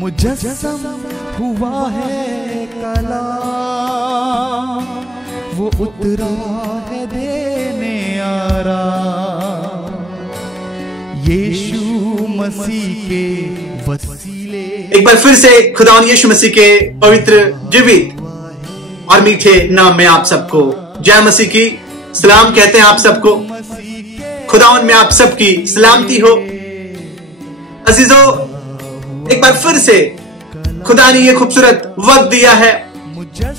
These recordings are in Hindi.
मुजस्सम हुआ है कलाम, वो उतरा है देने आराम, यीशु मसीह के वसीले। एक बार फिर से खुदावन यीशु मसीह के पवित्र जीवित और मीठे नाम में आप सबको जय मसीह की सलाम कहते हैं। आप सबको खुदावन में आप सबकी सलामती हो। अजीजों, एक बार फिर से खुदा ने ये खूबसूरत वक्त दिया है,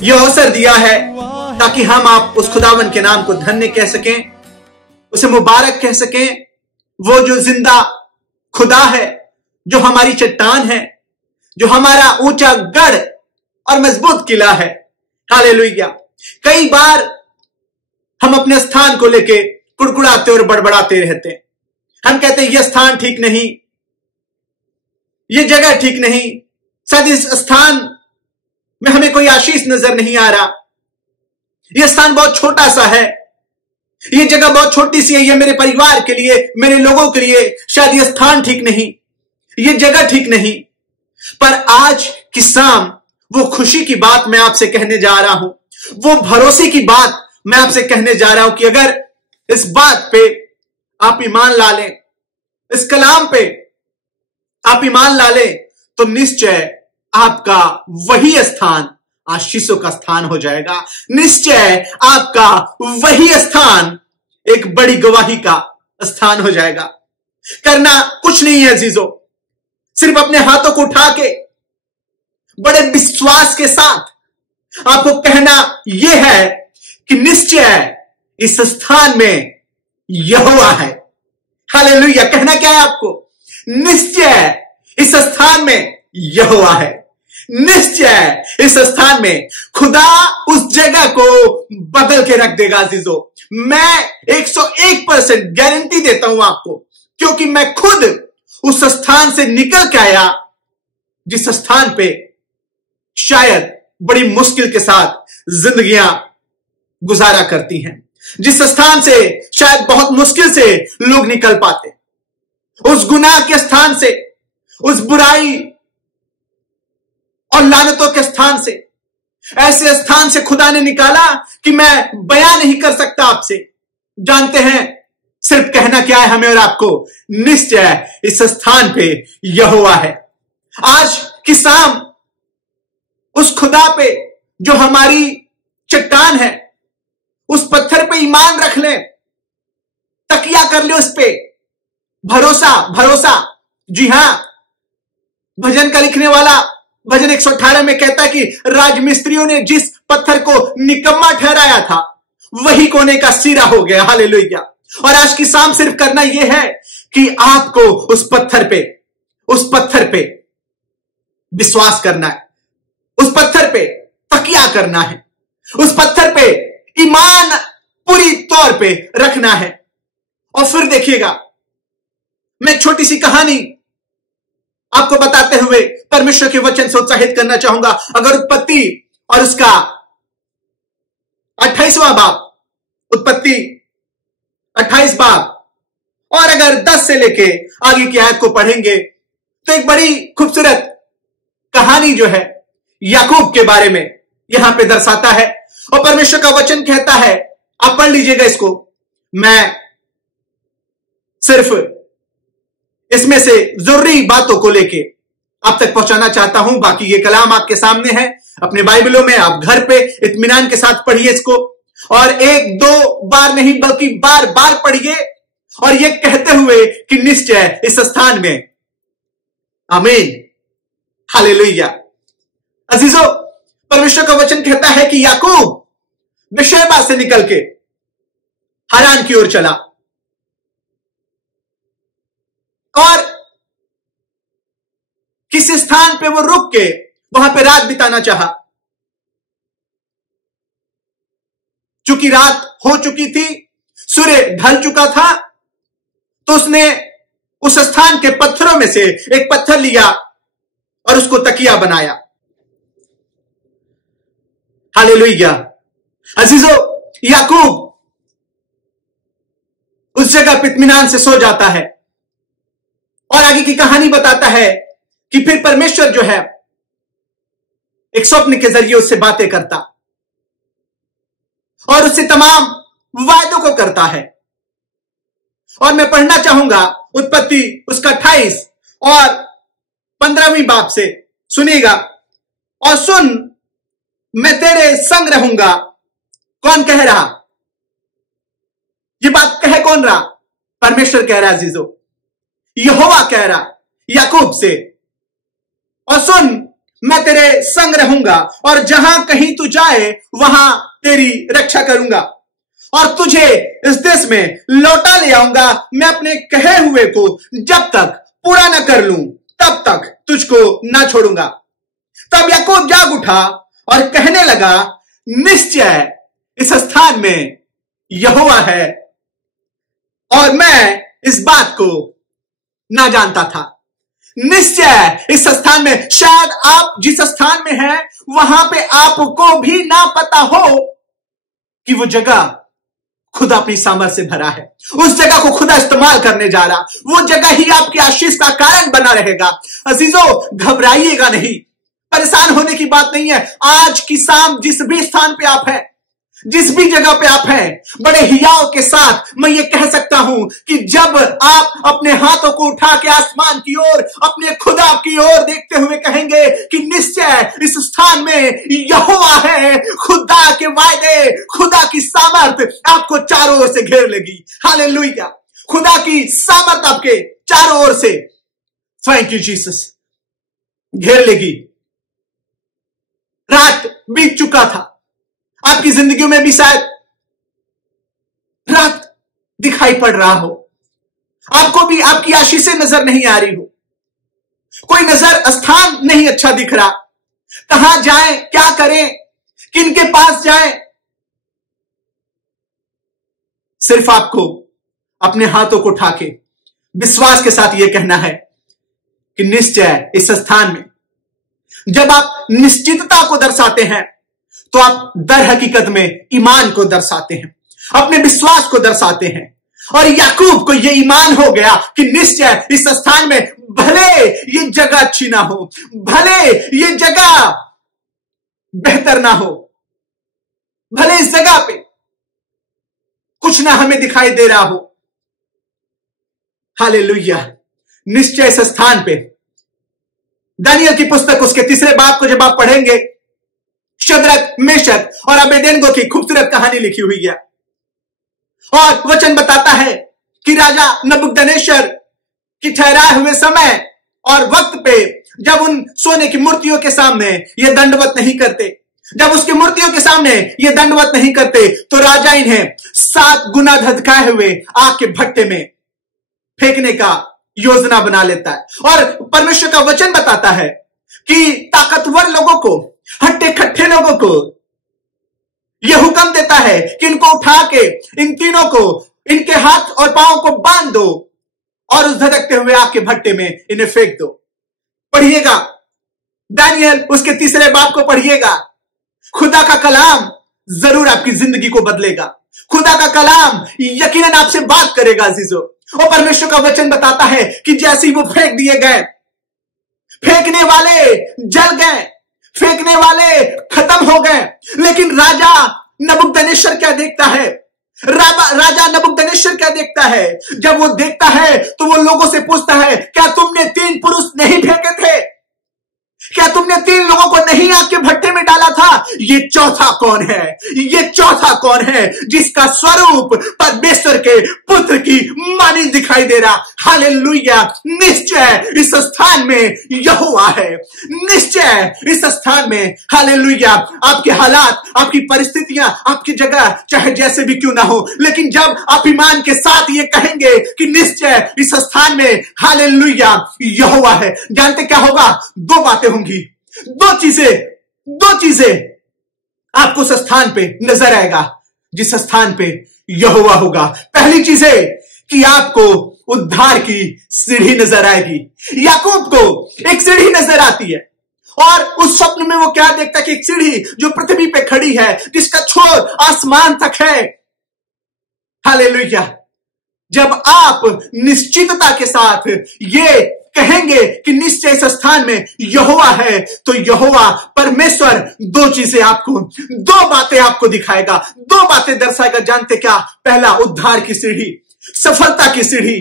ये अवसर दिया है ताकि हम आप उस खुदावन के नाम को धन्य कह सकें, उसे मुबारक कह सकें। वो जो जिंदा खुदा है, जो हमारी चट्टान है, जो हमारा ऊंचा गढ़ और मजबूत किला है। हालेलुया। कई बार हम अपने स्थान को लेके कुड़कुड़ाते और बड़बड़ाते रहते हैं। हम कहते हैं यह स्थान ठीक नहीं, यह जगह ठीक नहीं, शायद इस स्थान में हमें कोई आशीष नजर नहीं आ रहा, यह स्थान बहुत छोटा सा है, यह जगह बहुत छोटी सी है, यह मेरे परिवार के लिए, मेरे लोगों के लिए शायद यह स्थान ठीक नहीं, यह जगह ठीक नहीं। पर आज की शाम वो खुशी की बात मैं आपसे कहने जा रहा हूं, वो भरोसे की बात मैं आपसे कहने जा रहा हूं कि अगर इस बात पे आप ईमान ला लें, इस कलाम पे आप ईमान ला लें, तो निश्चय आपका वही स्थान आशीषों का स्थान हो जाएगा। निश्चय आपका वही स्थान एक बड़ी गवाही का स्थान हो जाएगा। करना कुछ नहीं है अजीजों, सिर्फ अपने हाथों को उठा के बड़े विश्वास के साथ आपको कहना यह है कि निश्चय इस स्थान में यहोवा है। हालेलुया। कहना क्या है आपको? निश्चय इस स्थान में यहोवा है। निश्चय इस स्थान में खुदा उस जगह को बदल के रख देगा अजीजों। मैं 101% गारंटी देता हूं आपको, क्योंकि मैं खुद उस स्थान से निकल के आया जिस स्थान पे शायद बड़ी मुश्किल के साथ जिंदगियां गुजारा करती हैं, जिस स्थान से शायद बहुत मुश्किल से लोग निकल पाते, उस गुनाह के स्थान से, उस बुराई और लानतों के स्थान से, ऐसे स्थान से खुदा ने निकाला कि मैं बयान नहीं कर सकता आपसे। जानते हैं सिर्फ कहना क्या है हमें और आपको? निश्चय इस स्थान पे यहोवा है। आज की शाम उस खुदा पे जो हमारी चट्टान है, उस पत्थर पे ईमान रख ले, तकिया कर ले उस पे, भरोसा भरोसा। जी हां, भजन का लिखने वाला भजन 118 में कहता है कि राजमिस्त्रियों ने जिस पत्थर को निकम्मा ठहराया था वही कोने का सिरा हो गया। हालेलुया। और आज की शाम सिर्फ करना यह है कि आपको उस पत्थर पे विश्वास करना है, उस पत्थर पे तकिया करना है, उस पत्थर पे ईमान पूरी तौर पे रखना है। और फिर देखिएगा, मैं छोटी सी कहानी आपको बताते हुए परमेश्वर के वचन से उत्साहित करना चाहूंगा। अगर उत्पत्ति और उसका 28वां बाब, उत्पत्ति 28 बाब और अगर 10 से लेके आगे की आयत को पढ़ेंगे तो एक बड़ी खूबसूरत कहानी जो है याकूब के बारे में यहां पे दर्शाता है। और परमेश्वर का वचन कहता है, आप पढ़ लीजिएगा इसको, मैं सिर्फ इसमें से जरूरी बातों को लेके आप तक पहुंचाना चाहता हूं। बाकी ये कलाम आपके सामने है, अपने बाइबलों में आप घर पे इत्मीनान के साथ पढ़िए इसको, और एक दो बार नहीं बल्कि बार बार पढ़िए, और ये कहते हुए कि निश्चय इस स्थान में। आमीन। हालेलुया। अजीजों, परमेश्वर का वचन कहता है कि याकूब बेशेबा से निकल के हारान की ओर चला और किसी स्थान पे वो रुक के वहां पे रात बिताना चाहा। चूंकि रात हो चुकी थी, सूर्य ढल चुका था, तो उसने उस स्थान के पत्थरों में से एक पत्थर लिया और उसको तकिया बनाया। हालेलुया। अजीजों, याकूब उस जगह पे इत्मीनान से सो जाता है और आगे की कहानी बताता है कि फिर परमेश्वर जो है एक स्वप्न के जरिए उससे बातें करता और उससे तमाम वायदों को करता है। और मैं पढ़ना चाहूंगा उत्पत्ति उसका 28 और 15वीं बाब से, सुनिएगा। और सुन, मैं तेरे संग रहूंगा। कौन कह रहा? ये बात कह कौन रहा? परमेश्वर कह रहा, अजीजों, यहोवा कह रहा याकूब से। और सुन, मैं तेरे संग रहूंगा और जहां कहीं तू जाए वहां तेरी रक्षा करूंगा और तुझे इस देश में लौटा ले आऊंगा। मैं अपने कहे हुए को जब तक पूरा न कर लूं तब तक तुझको ना छोड़ूंगा। तब याकूब जाग उठा और कहने लगा, निश्चय इस स्थान में यहोवा है और मैं इस बात को ना जानता था। निश्चय इस स्थान में, शायद आप जिस स्थान में हैं वहां पे आपको भी ना पता हो कि वो जगह खुदा अपनी सामर्थ से भरा है। उस जगह को खुदा इस्तेमाल करने जा रहा, वो जगह ही आपकी आशीष का कारण बना रहेगा। अजीजों, घबराइएगा नहीं, परेशान होने की बात नहीं है। आज की शाम जिस भी स्थान पे आप हैं, जिस भी जगह पे आप हैं, बड़े हियाव के साथ मैं ये कह सकता हूं कि जब आप अपने हाथों को उठा के आसमान की ओर, अपने खुदा की ओर देखते हुए कहेंगे कि निश्चय इस स्थान में यहोवा है, खुदा के वायदे, खुदा की सामर्थ आपको चारों ओर से घेर लेगी। हालेलुया, खुदा की सामर्थ आपके चारों ओर से, थैंक यू जीसस, घेर लेगी। रात बीत चुका था, आपकी जिंदगियों में भी शायद रात दिखाई पड़ रहा हो, आपको भी आपकी आशीषें नजर नहीं आ रही हो, कोई नजर स्थान नहीं अच्छा दिख रहा, कहां जाएं, क्या करें, किनके पास जाएं। सिर्फ आपको अपने हाथों को उठा के विश्वास के साथ यह कहना है कि निश्चय इस स्थान में। जब आप निश्चितता को दर्शाते हैं तो आप दर हकीकत में ईमान को दर्शाते हैं, अपने विश्वास को दर्शाते हैं। और याकूब को यह ईमान हो गया कि निश्चय इस स्थान में, भले ये जगह अच्छी ना हो, भले ये जगह बेहतर ना हो, भले इस जगह पे कुछ ना हमें दिखाई दे रहा हो, हालेलुया, निश्चय इस स्थान पे। दानियल की पुस्तक उसके 3 बाब को जब आप पढ़ेंगे, शद्रक, मेशक और अबेदनेगो की खूबसूरत कहानी लिखी हुई है और वचन बताता है कि राजा नबूकदनेस्सर की ठहराए हुए समय और वक्त पे जब उन सोने की मूर्तियों के सामने ये दंडवत नहीं करते, जब उसकी मूर्तियों के सामने ये दंडवत नहीं करते, तो राजा इन्हें 7 गुना धधकाए हुए आग के भट्टे में फेंकने का योजना बना लेता है। और परमेश्वर का वचन बताता है कि ताकतवर लोगों को, हट्टे खट्टे लोगों को यह हुक्म देता है कि इनको उठा के, इन तीनों को, इनके हाथ और पांव को बांध दो और उस धधकते हुए आग के भट्टे में इन्हें फेंक दो। पढ़िएगा दानियल उसके 3 बाब को पढ़िएगा। खुदा का कलाम जरूर आपकी जिंदगी को बदलेगा, खुदा का कलाम यकीनन आपसे बात करेगा अजीजों। और परमेश्वर का वचन बताता है कि जैसे ही वो फेंक दिए गए, फेंकने वाले जल गए, फेंकने वाले खत्म हो गए, लेकिन राजा नबूकदनेस्सर क्या देखता है? राजा नबूकदनेस्सर क्या देखता है? जब वो देखता है तो वो लोगों से पूछता है, क्या तुमने 3 पुरुष नहीं फेंके थे? क्या तुमने 3 लोगों को नहीं आग के भट्टे में डाला था? ये चौथा कौन है? ये चौथा कौन है जिसका स्वरूप परमेश्वर के पुत्र की मानी दिखाई दे रहा? हालेलुया, निश्चय इस स्थान में यहोवा है, निश्चय इस स्थान में, हालेलुया। आपके हालात, आपकी परिस्थितियां, आपकी जगह चाहे जैसे भी क्यों ना हो, लेकिन जब आप ईमान के साथ ये कहेंगे कि निश्चय इस स्थान में, हालेलुया, यहोवा है, जानते क्या होगा? 2 बातें होंगी, 2 चीजें आपको उस स्थान पे नजर आएगा जिस स्थान पे यहोवा होगा। पहली चीज है कि आपको उद्धार की सीढ़ी नजर आएगी। याकूब को एक सीढ़ी नजर आती है और उस स्वप्न में वो क्या देखता है कि एक सीढ़ी जो पृथ्वी पे खड़ी है, जिसका छोर आसमान तक है। हालेलुया, जब आप निश्चितता के साथ ये कहेंगे कि निश्चय इस स्थान में यहोवा है, तो यहोवा परमेश्वर दो चीजें आपको, दो बातें आपको दिखाएगा, दो बातें दर्शाएगा। जानते क्या? पहला, उद्धार की सीढ़ी, सफलता की सीढ़ी।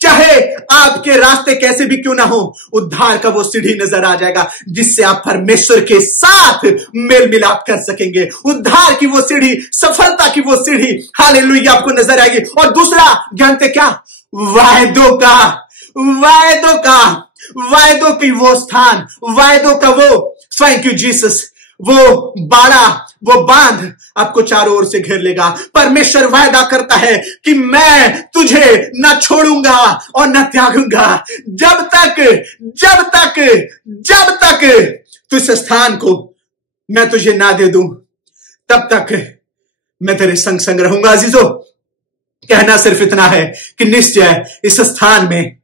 चाहे आपके रास्ते कैसे भी क्यों ना हो, उद्धार का वो सीढ़ी नजर आ जाएगा जिससे आप परमेश्वर के साथ मेल मिलाप कर सकेंगे। उद्धार की वो सीढ़ी, सफलता की वो सीढ़ी, हालेलुया, आपको नजर आएगी। और दूसरा, जानते क्या? वायदों की वो स्थान, वायदों का वो, थैंक यू जीसस, वो बाड़ा, वो बांध आपको चारों ओर से घेर लेगा। परमेश्वर वायदा करता है कि मैं तुझे ना छोड़ूंगा और ना त्यागूंगा, जब तक तू इस स्थान को मैं तुझे ना दे दूं, तब तक मैं तेरे संग संग रहूंगा। अजीजों, कहना सिर्फ इतना है कि निश्चय इस स्थान में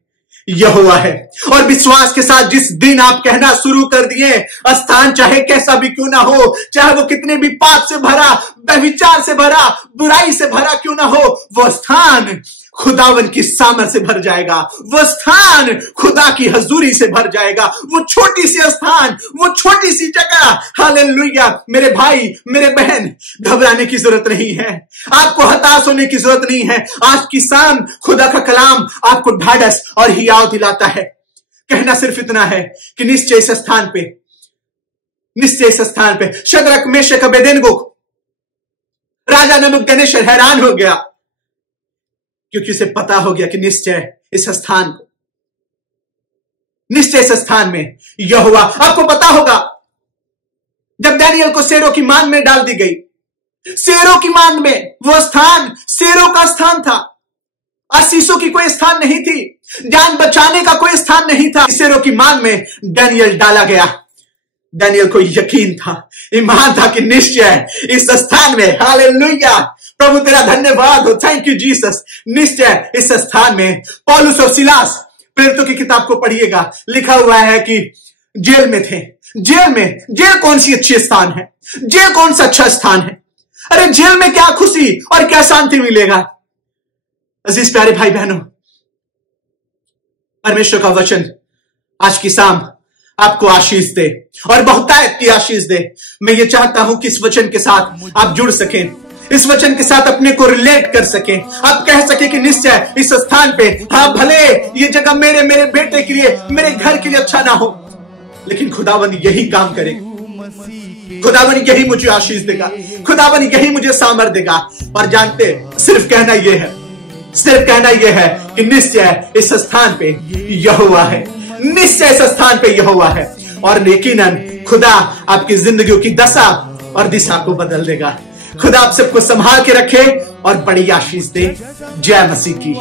यहोवा है। और विश्वास के साथ जिस दिन आप कहना शुरू कर दिए, स्थान चाहे कैसा भी क्यों ना हो, चाहे वो कितने भी पाप से भरा, व्यभिचार से भरा, बुराई से भरा क्यों ना हो, वो स्थान खुदावन की सामर्थ से भर जाएगा, वो स्थान खुदा की हजूरी से भर जाएगा। वो छोटी सी स्थान, वो छोटी सी जगह, हालेलुया। मेरे भाई, मेरे बहन, घबराने की जरूरत नहीं है, आपको हताश होने की जरूरत नहीं है। आज की शाम खुदा का कलाम आपको ढाढ़स और हियाव दिलाता है। कहना सिर्फ इतना है कि निश्चय इस स्थान पे शद्रक, मेशक, अबेदनेगो, राजा नबूकदनेस्सर हैरान हो गया, क्योंकि उसे पता हो गया कि निश्चय इस स्थान में यहोवा। आपको पता होगा जब दानियेल को शेरों की मांद में डाल दी गई, शेरों की मांद में, वो स्थान शेरों का स्थान था, आशीषों की कोई स्थान नहीं थी, जान बचाने का कोई स्थान नहीं था। शेरों की मांद में दानियेल डाला गया। दानियेल को यकीन था, ईमान था कि निश्चय इस स्थान में, हालेलुया, प्रभु तेरा धन्यवाद हो, थैंक यू जीसस, निश्चय इस स्थान में। पौलुस और सिलास, प्रेरितों की किताब को पढ़िएगा, लिखा हुआ है कि जेल में थे। जेल कौन सी अच्छी स्थान है? जेल कौन सा अच्छा स्थान है? अरे जेल में क्या खुशी और क्या शांति मिलेगा? अजीज प्यारे भाई बहनों, परमेश्वर का वचन आज की शाम आपको आशीष दे और बहुतायत की आशीष दे। मैं ये चाहता हूं कि इस वचन के साथ आप जुड़ सकें, इस वचन के साथ अपने को रिलेट कर सकें। आप कह सके कि निश्चय इस स्थान पे, हाँ भले ये जगह मेरे बेटे के लिए, मेरे घर के लिए अच्छा ना हो, लेकिन खुदावन यही काम करेगा, खुदावन यही मुझे आशीष देगा, खुदावन यही मुझे सामर्थ देगा। और जानते, सिर्फ कहना यह है कि निश्चय इस स्थान पे यहोवा है, निश्चय इस स्थान पे यहोवा है। और यकीनन खुदा आपकी जिंदगियों की दशा और दिशा को बदल देगा। खुदा आप सबको संभाल के रखे और बड़ी आशीष दे। जय मसीह की।